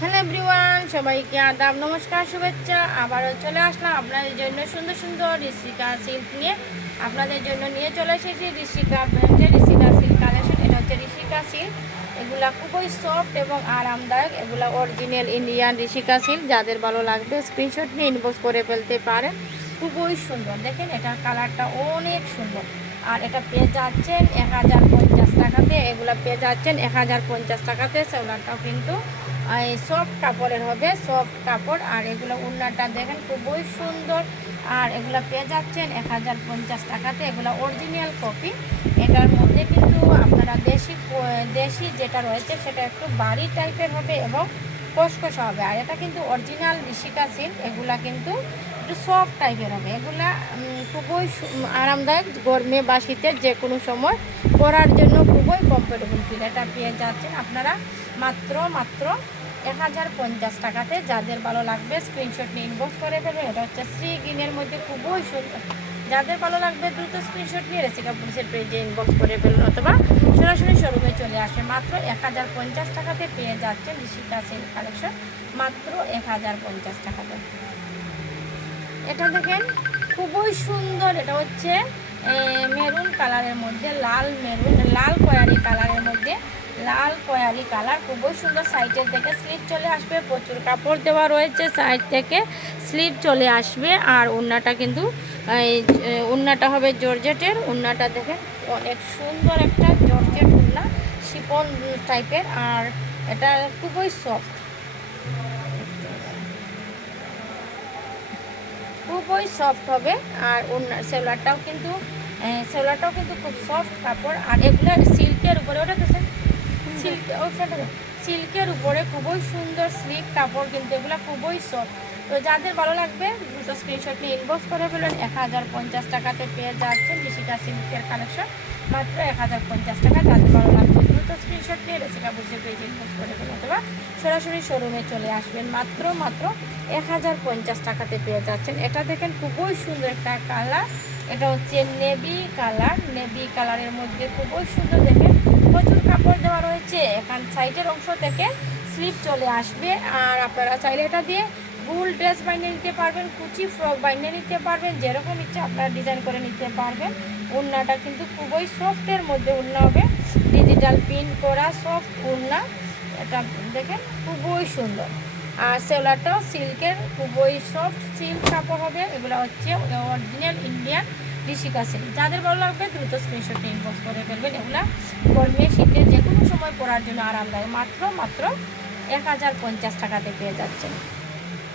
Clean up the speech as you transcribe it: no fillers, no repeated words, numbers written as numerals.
Hello everyone, সবাইকে আদাব, নমস্কার, শুভেচ্ছা। আবারও চলে আসলাম আপনাদের জন্য সুন্দর সুন্দর ঋষিকা সিল্ক নিয়ে। আপনাদের জন্য নিয়ে চলে এসেছি ঋষিকা ব্র্যান্ডের ঋষিকা সিল্ক কালেকশন। এটা হচ্ছে ঋষিকা সিল্ক। এগুলা খুবই সফট এবং আরামদায়ক। এগুলা অরিজিনাল ইন্ডিয়ান ঋষিকা সিল্ক। যাদের ভালো লাগবে স্ক্রিনশট নিয়ে ইনবক্স করে ফেলতে পারেন। খুবই সুন্দর, দেখেন এটার কালারটা অনেক সুন্দর। আর এটা পেয়ে যাচ্ছেন 1050 টাকাতে। এগুলা পেয়ে যাচ্ছেন 1050 টাকাতে। সেগুলাটাও কিন্তু সফট কাপড়ের হবে, সফট কাপড়। আর এগুলো উন্নাটা দেখেন খুবই সুন্দর। আর এগুলো পেয়ে যাচ্ছেন 1050 টাকাতে। এগুলো অরিজিনাল কপি। এটার মধ্যে কিন্তু আপনারা দেশি যেটা রয়েছে সেটা একটু বাড়ি টাইপের হবে এবং কসকসা হবে। আর এটা কিন্তু অরিজিনাল ঋষিকা সিল্ক। এগুলা কিন্তু একটু সফট টাইপের হবে। এগুলা খুবই আরামদায়ক, গরমে বা শীতে যে কোনো সময় পরার জন্য খুবই কমফোর্টেবল ফিল। এটা পেয়ে যাচ্ছেন আপনারা মাত্র 1050 টাকাতে। যাদের ভালো লাগবে স্ক্রিনশট নিয়ে ইনবক্স করে ফেলবেন। এটা হচ্ছে শ্রী গ্রিনের মধ্যে খুবই সুন্দর। যাদের ভালো লাগবে দ্রুত স্ক্রিনশট নিয়ে রেসিকা পুলিশের পেজে ইনবক্স করে ফেলুন অথবা সরাসরি শোরুমে চলে আসে। মাত্র 1050 টাকাতে পেয়ে যাচ্ছেন ঋষিকা সিল্ক কালেকশন, মাত্র 1050 টাকাতে। এটা দেখেন খুবই সুন্দর। এটা হচ্ছে মেরুন কালারের মধ্যে লাল কয়ারি কালারের মধ্যে লাল কয়ারি কালার, খুবই সুন্দর। সাইডের থেকে স্লিপ চলে আসবে, প্রচুর কাপড় দেওয়া রয়েছে, সাইড থেকে স্লিপ চলে আসবে। আর ওড়নাটা কিন্তু ওড়নাটা হবে জর্জেটের। ওড়নাটা দেখেন অনেক সুন্দর একটা জর্জেট ওড়না, শিফন টাইপের। আর এটা খুবই সফট, খুবই সফট হবে। আর সেলারটাও কিন্তু খুব সফট কাপড়। আর এগুলো সিল্কের উপরে, ওটা দেখেন সিল্কের উপরে খুবই সুন্দর স্লিক কাপড়, কিন্তু এগুলো খুবই সফট। তো যাদের ভালো লাগবে দ্রুত স্ক্রিনশট নিয়ে ইনবক্স করে ফেলুন। 1050 টাকাতে পেয়ে যাচ্ছেন ঋষিকা সিল্কের কালেকশন, মাত্র 1050 টাকা। যাদের ভালো লাগবে দ্রুত স্ক্রিনশট নিয়ে রেসিকা বুঝে পেজে ইনবক্স করে ফেলুন অথবা সরাসরি শোরুমে চলে আসবেন। মাত্র 1050 টাকাতে পেয়ে যাচ্ছেন। এটা দেখেন খুবই সুন্দর একটা কালার। এটা হচ্ছে নেভি কালারের মধ্যে খুবই সুন্দর। দেখেন প্রচুর কাপড় দেওয়া রয়েছে। এখান সাইডের অংশ থেকে স্লিপ চলে আসবে। আর আপনারা চাইলে এটা দিয়ে ফুল ড্রেস বানিয়ে নিতে পারবেন, কুচি ফ্রক বানিয়ে নিতে পারবেন, যেরকম ইচ্ছে আপনারা ডিজাইন করে নিতে পারবেন। ওড়নাটা কিন্তু খুবই সফটের মধ্যে ওড়না হবে, ডিজিটাল প্রিন্ট করা সফট ওড়না। এটা দেখেন খুবই সুন্দর। আর সেলারটাও সিল্কের, খুবই সফট সিল্ক কাপড় হবে। এগুলো হচ্ছে অরিজিনাল ইন্ডিয়ান ঋষিকা সিল্ক। যাদের ভালো লাগবে দ্রুত স্ক্রিনশট ইনবক্স করে ফেলবেন। এগুলা গরমে শীতে যে কোনো সময় পরার জন্য আরামদায়ক। মাত্র 1050 টাকাতে পেয়ে যাচ্ছেন।